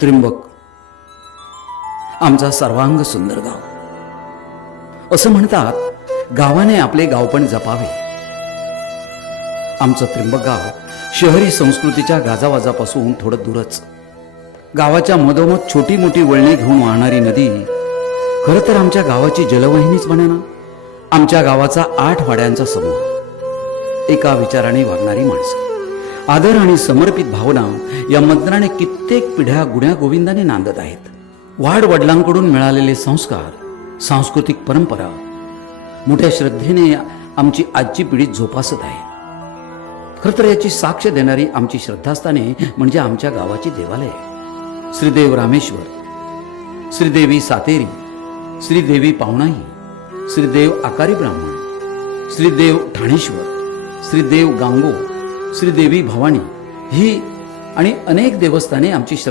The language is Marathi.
त्रिंबक. आमचा सर्वांग सुंदर गाव. असं म्हणतात गावाने आपले गावपण जपावे. आमचं त्रिंबक गाव शहरी संस्कृतीच्या गाजावाजापासून थोडं दूरच. गावाच्या मधोमध छोटी मोठी वळणे घेऊन वाहणारी नदी खरं तर आमच्या गावाची जलवाहिनीच ना? आमच्या गावाचा आठ वाड्यांचा समूह. एका विचाराने वागणारी माणसं. आदर आणि समर्पित भावना या मंत्राने कित्येक पिढ्या गुण्या गोविंदाने नांदत आहेत. वाढ वडिलांकडून मिळालेले संस्कार सांस्कृतिक परंपरा मोठ्या श्रद्धेने आमची आजची पिढी जोपासत आहे. खरं तर याची साक्ष देणारी आमची श्रद्धास्थाने म्हणजे आमच्या गावाची देवालय. श्रीदेव रामेश्वर श्रीदेवी सातेरी श्रीदेवी पाहुणाई श्रीदेव आकारी ब्राह्मण श्रीदेव ठाणेश्वर श्रीदेव गांगो श्रीदेवी भवानी ही आणि अनेक देवस्थाने आमची श्रद्धा